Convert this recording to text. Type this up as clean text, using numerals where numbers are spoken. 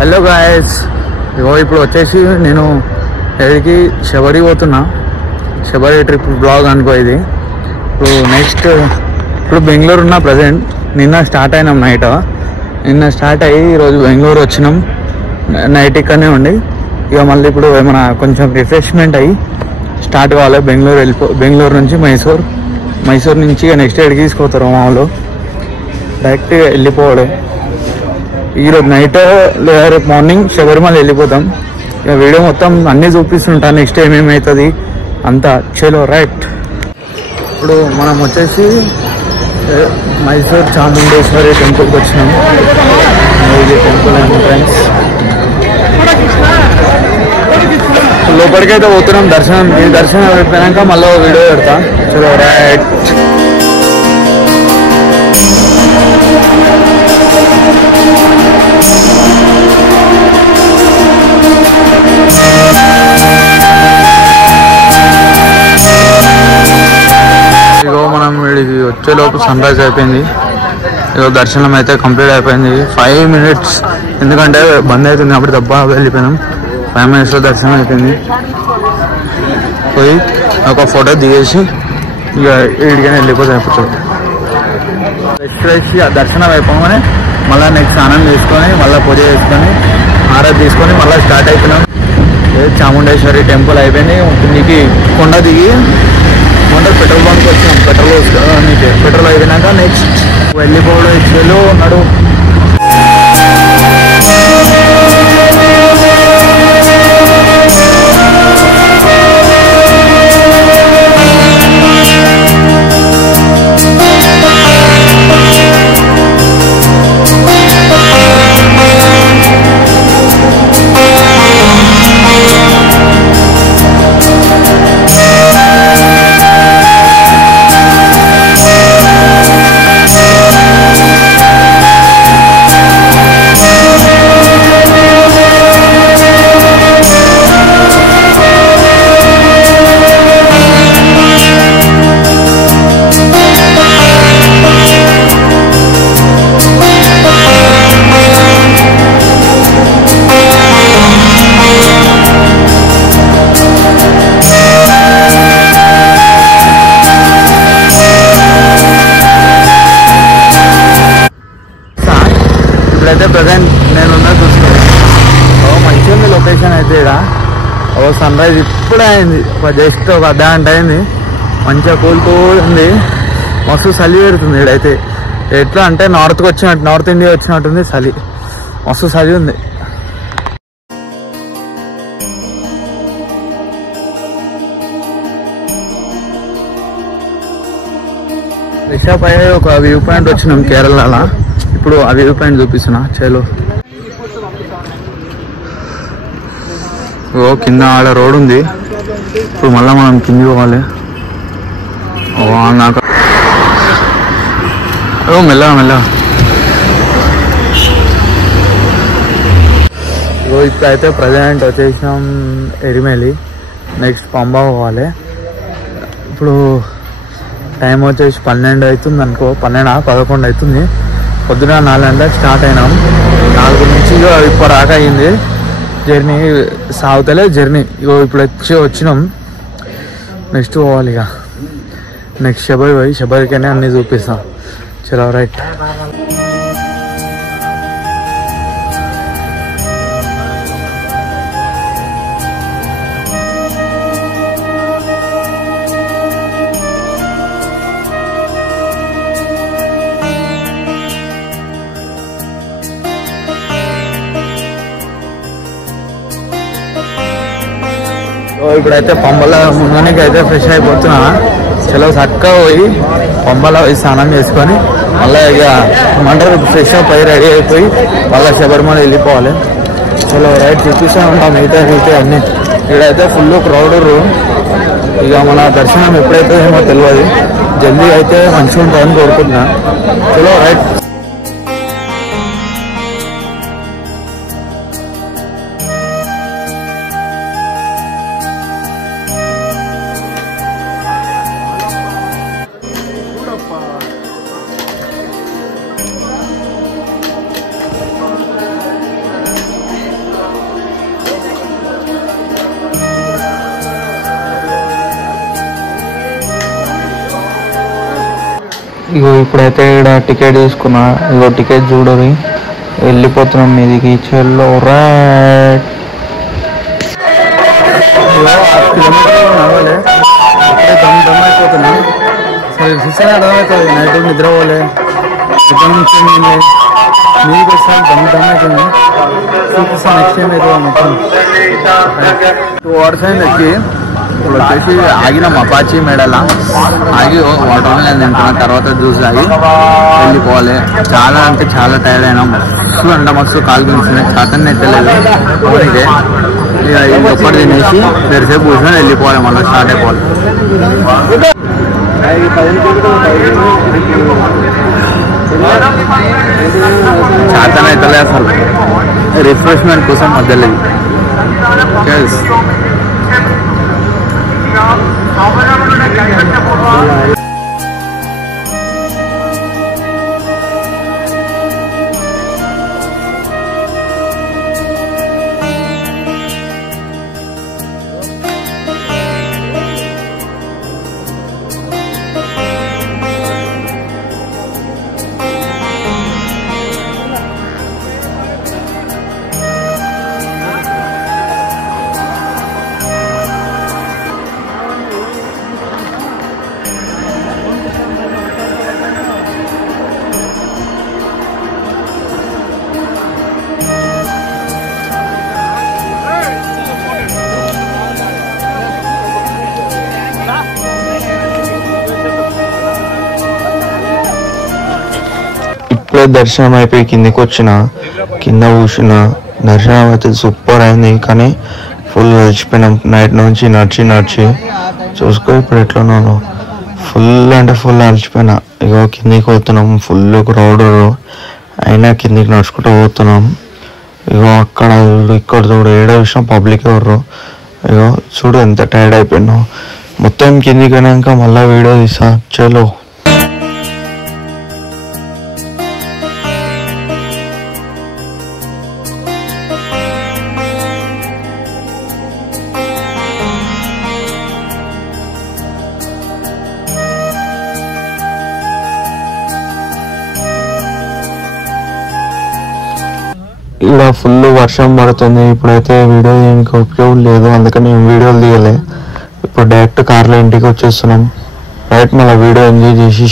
Hello guys, ఇగో ఇప్పుడు వచ్చేసి నేను ఎక్కడికి శబరి పోతున్నా. శబరి ట్రిప్ బ్లాగ్ అనుకో ఇది. ఇప్పుడు నెక్స్ట్ ఇప్పుడు బెంగళూరు ఉన్నా ప్రజెంట్. నిన్న స్టార్ట్ అయినాం నైట్. నిన్న స్టార్ట్ అయ్యి ఈరోజు బెంగళూరు వచ్చినాం. నైట్ ఇక్కడనే ఉండి ఇక మళ్ళీ ఇప్పుడు ఏమైనా కొంచెం రిఫ్రెష్మెంట్ అయ్యి స్టార్ట్ కావాలి. బెంగళూరు నుంచి మైసూర్ నుంచి ఇక నెక్స్ట్ ఎక్కడికి తీసుకుపోతారు మా వాళ్ళు. డైరెక్ట్ వెళ్ళిపోవడం. ఈరోజు నైట్ లేదా రేపు మార్నింగ్ శబరిమల వెళ్ళిపోతాం. ఇక వీడియో మొత్తం అన్నీ చూపిస్తుంటా, నెక్స్ట్ ఏమేమి అవుతుంది అంతా. చలో రైట్. ఇప్పుడు మనం వచ్చేసి మైసూర్ చాముండేశ్వరి టెంపుల్కి వచ్చినాం. ఇది టెంపుల్ ఎంట్రన్స్. లోపలికైతే పోతున్నాం దర్శనం అయిపోయాక మళ్ళీ వీడియో పెడతా. చలో రైట్. ఇగో మనం వీడికి వచ్చేలోపు సన్ రైజ్ అయిపోయింది. ఇగో దర్శనం అయితే కంప్లీట్ అయిపోయింది. 5 minutes, ఎందుకంటే బంద్ అవుతుంది అప్పుడు దెబ్బ వెళ్ళిపోయినాం. 5 minutes లో దర్శనం అయిపోయింది. పోయి ఒక ఫోటో దిగేసి ఇక వీడికైనా వెళ్ళిపోతే అయిపోతుంది. ఫ్రెష్ దర్శనం అయిపోగానే మళ్ళీ నెక్స్ట్ స్నానం చేసుకొని మళ్ళీ పూజ చేసుకొని ఆరతి తీసుకొని మళ్ళీ స్టార్ట్ అయిపోయినాం. చాముండేశ్వరి టెంపుల్ అయిపోయింది. కిందికి కొండ దిగి పెట్రోల్ బంక్ వచ్చినాం. పెట్రోల్ అయిపోయినాక నెక్స్ట్ వెళ్ళిపోవడం ఇచ్చేలో ఉన్నాడు. ఇప్పుడైతే ప్రజెంట్ నేనున్నా చూసుకోండి. మంచిగా ఉంది లొకేషన్ అయితే. ఇక్కడ సన్ రైజ్ ఇప్పుడే అయింది, జస్ట్ ఒక అర్ధగంట అయింది. మంచిగా కూల్ ఉంది. మస్తు చలి పెడుతుంది ఇక్కడైతే. ఎట్లా అంటే నార్త్ ఇండియా వచ్చినట్టుంది చలి. మస్తు చలి ఉంది. రిషాప్ అయ్యే ఒక వ్యూ పాయింట్ వచ్చినాం కేరళలో. ఇప్పుడు ఆ వ్యూ పాయింట్ చూపిస్తున్నా. చలో. కింద ఆడ రోడ్ ఉంది. ఇప్పుడు మళ్ళీ మనం కింది పోవాలి. నాకు మెల్లగా ఇప్పుడైతే ప్రజెంట్ వచ్చేసినాం ఎరిమేలి. నెక్స్ట్ పంబా పోవాలి. ఇప్పుడు టైం వచ్చేసి 12 అవుతుంది అనుకో. 11 అవుతుంది. పొద్దున 4 గంటలకు స్టార్ట్ అయినాం. 4 నుంచి ఇప్పుడు దాకా అయింది జర్నీ. సాగుతలే జర్నీ. ఇప్పుడు వచ్చినాం. నెక్స్ట్ పోవాలి. ఇక నెక్స్ట్ శబరికైనా అన్నీ చూపిస్తాం. చలో రైట్. ఇప్పుడైతే పంబల ముందుకి అయితే ఫ్రెష్ అయిపోతున్నా. చలో చక్కగా పోయి పంబల పోయి స్నానం చేసుకొని మళ్ళీ ఇక ఏమంటారు ఫ్రెష్ అప్ అయ్యి రెడీ అయిపోయి మళ్ళీ శబరిమల వెళ్ళిపోవాలి. చలో రైట్. చూపిస్తూ ఉంటాం మిగతా అన్నీ. ఇక్కడైతే ఫుల్ క్రౌడ్. ఇక మన దర్శనం ఎప్పుడైతే ఏమో తెలియదు. జల్దీ అయితే మంచిగా ఉంటుందని కోరుకుంటున్నా. చలో రైట్. ఇగో ఇప్పుడైతే ఇక్కడ టికెట్ తీసుకున్నా. ఇగో టికెట్ చూడరు, వెళ్ళిపోతున్నాం మీదికి. చెల్లో రైట్ 8 కిలోమీటర్లు నడవలే, ఇప్పుడే దమ్ అయిపోతున్నా. సరే చూసానే అర్థమవుతుంది, నైట్ నిద్రపోలే, ఎగ్జామ్ నుంచి మీదికి వస్తాను దమ్ అవుతుంది. చూపిస్తాను నెక్స్ట్ టైం అయితే మొత్తం. 2 hours అయింది ఎక్కి. ఇప్పుడు వచ్చేసి ఆగినాం అపాచీ మేడల, ఆగి వాటర్ మిలన్ తింటున్నాం, తర్వాత జ్యూస్ ఆగి వెళ్ళిపోవాలి. చాలా అంటే చాలా టైర్డ్ అయినాం, మస్తు అంటే మస్తు కాలు గురించి కథన్ ఎత్తలేదు పోనీకే. ఇక ఇది ఒక్కటి తినేసి తెరిసేపు కూర్చొని వెళ్ళిపోవాలి, మళ్ళీ స్టార్ట్ అయిపోవాలి. చాలా అవుతలే అసలు, రిఫ్రెష్మెంట్ కోసం మధ్యలో ఇప్పుడే దర్శనం అయిపోయి కిందికి వచ్చిన, కింద కూర్చున్న. దర్శనం అయితే సూపర్ అయింది, కానీ ఫుల్ అలసిపోయినాం నైట్ నుంచి నడిచి చూసుకో. ఇప్పుడు ఎట్లున్నాను, ఫుల్ అంటే ఫుల్ అలసిపోయినా. ఇగో కిందికి పోతున్నాం, ఫుల్ క్రౌడ్ అయినా కిందికి నడుచుకుంటూ పోతున్నాం. ఇగో అక్కడ ఇక్కడ చూడు, ఏడో విషయం పబ్లిక్ ఎవరు. ఇగో చూడు ఎంత టైర్డ్ అయిపోయినావు. మొత్తం కిందికి అయినాక మళ్ళీ వీడియో తీసా. చలో ఇక్కడ ఫుల్ వర్షం పడుతుంది. ఇప్పుడైతే వీడియో ఏమికి ఉపయోగం లేదు, అందుకని మేము వీడియోలు తీయలే. ఇప్పుడు డైరెక్ట్ కార్లో ఇంటికి వచ్చేస్తున్నాం. రైట్, మళ్ళీ వీడియో ఎంజాయ్ చేసి